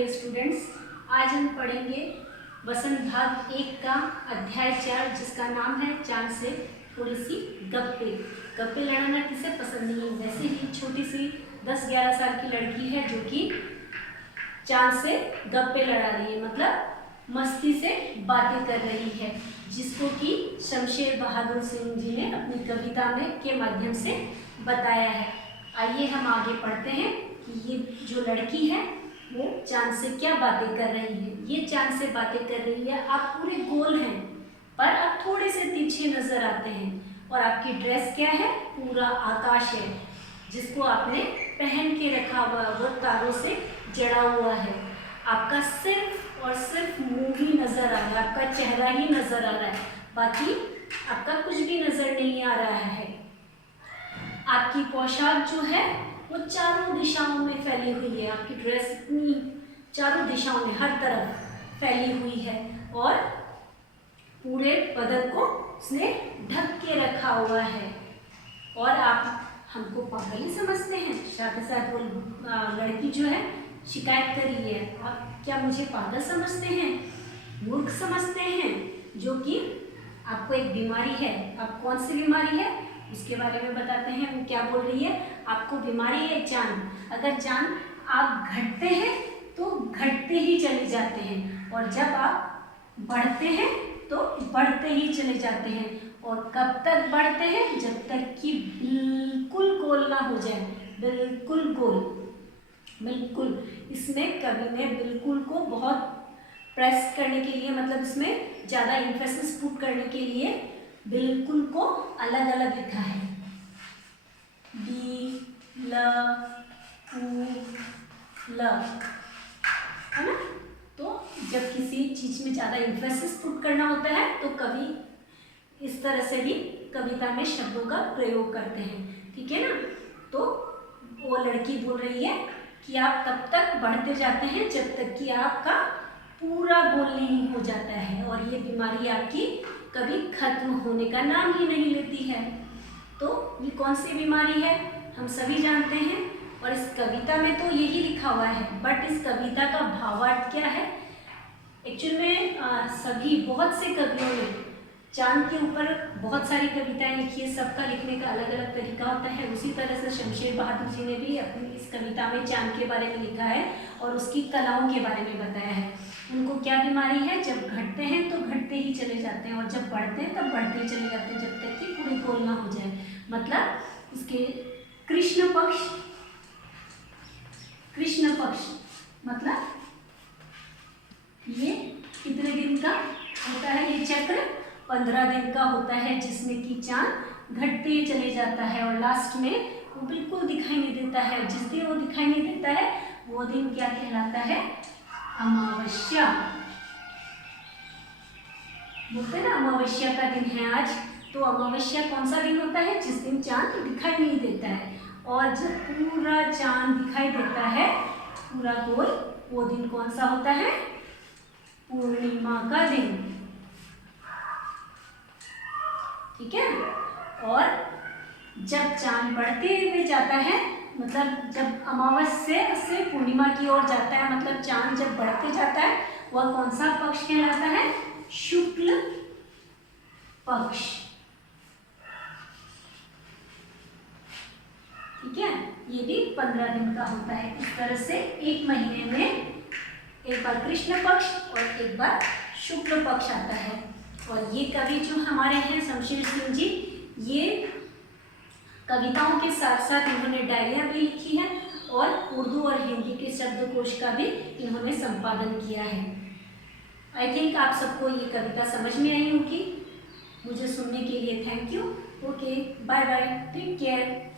Dear students, आज हम पढ़ेंगे वसंत भाग 1 का अध्याय 4 जिसका नाम है चांद से थोड़ी सी गप्पे। गप्पे लड़ाना किसे पसंद नहीं है। वैसे ही छोटी सी 10-11 साल की लड़की है जो कि चांद से गप्पे लड़ा रही है, मतलब मस्ती से बातें कर रही है, जिसको कि शमशेर बहादुर सिंह जी ने अपनी कविता में के माध्यम से बताया है। आइए हम आगे पढ़ते हैं कि ये जो लड़की है वो चांद से क्या बातें कर रही है। ये चांद से बातें कर रही है, आप पूरे गोल हैं पर आप थोड़े से तिरछे नजर आते हैं और आपकी ड्रेस क्या है, पूरा आकाश है जिसको आपने पहन के रखा हुआ है, वो तारों से जड़ा हुआ है। आपका सिर्फ और सिर्फ मुंह ही नजर आ रहा है, आपका चेहरा ही नजर आ रहा है, बाकी आपका कुछ भी नजर नहीं आ रहा है। आपकी पोशाक जो है वो चारों दिशाओं में फैली हुई है, आपकी ड्रेस इतनी चारों दिशाओं में हर तरफ फैली हुई है और पूरे बदन को उसने ढक के रखा हुआ है। और आप हमको पागल ही समझते हैं। साथ ही साथ वो लड़की जो है शिकायत कर रही है, आप क्या मुझे पागल समझते हैं, मूर्ख समझते हैं, जो कि आपको एक बीमारी है। अब कौन सी बीमारी है इसके बारे में बताते हैं। वो क्या बोल रही है, आपको बीमारी है चांद। अगर चांद आप घटते हैं तो घटते ही चले जाते हैं, और जब आप बढ़ते हैं तो बढ़ते ही चले जाते हैं। और कब तक बढ़ते हैं, जब तक कि बिल्कुल गोल ना हो जाए, बिल्कुल गोल, बिल्कुल। इसमें कवि ने बिल्कुल को बहुत प्रेस करने के लिए, मतलब इसमें ज़्यादा इम्फेसिस पुट करने के लिए बिल्कुल को अलग अलग लिखा है, बी ल उ ल, है ना। तो जब किसी चीज में ज़्यादा इम्फेसिस पुट करना होता है तो कवि इस तरह से भी कविता में शब्दों का प्रयोग करते हैं, ठीक है ना। तो वो लड़की बोल रही है कि आप तब तक बढ़ते जाते हैं जब तक कि आपका पूरा गोल नहीं हो जाता है, और ये बीमारी आपकी कभी खत्म होने का नाम ही नहीं लेती है। तो ये कौन सी बीमारी है हम सभी जानते हैं, और इस कविता में तो यही लिखा हुआ है, बट इस कविता का भावार्थ क्या है। एक्चुअल में सभी बहुत से कवियों ने चांद के ऊपर बहुत सारी कविताएं लिखी है, सबका लिखने का अलग अलग तरीका होता है। उसी तरह से शमशेर बहादुर जी ने भी अपनी इस कविता में चांद के बारे में लिखा है और उसकी कलाओं के बारे में बताया है। उनको क्या बीमारी है, जब घटते हैं तो घटते ही चले जाते हैं, और जब बढ़ते हैं तब बढ़ते ही चले जाते हैं, जब तक कि पूरे गोल ना हो जाए। मतलब इसके कृष्ण पक्ष मतलब ये कितने दिन का होता है, ये चक्र 15 दिन का होता है, जिसमें कि चांद घटते चले जाता है और लास्ट में वो बिल्कुल दिखाई नहीं देता है। जिस दिन वो दिखाई नहीं देता है वो दिन क्या कहलाता है, अमावस्या। बोलते हैं ना अमावस्या का दिन है आज। तो अमावस्या कौन सा दिन होता है, जिस दिन चांद दिखाई नहीं देता है, और जब पूरा चांद दिखाई देता है पूरा गोल, वो दिन कौन सा होता है, पूर्णिमा का दिन, ठीक है। और जब चांद बढ़ते हुए जाता है, मतलब जब अमावस्या से पूर्णिमा की ओर जाता है, मतलब चांद जब बढ़ते जाता है, वह कौन सा पक्ष कहलाता है, शुक्ल पक्ष, ठीक है। ये भी 15 दिन का होता है। इस तरह से एक महीने में एक बार कृष्ण पक्ष और एक बार शुक्ल पक्ष आता है। और ये कवि जो हमारे हैं शमशेर सिंह जी, ये कविताओं के साथ साथ इन्होंने डायरियाँ भी लिखी है और उर्दू और हिंदी के शब्दकोश का भी इन्होंने संपादन किया है। आई थिंक आप सबको ये कविता समझ में आई होगी। मुझे सुनने के लिए thank you. Okay, bye bye, take care.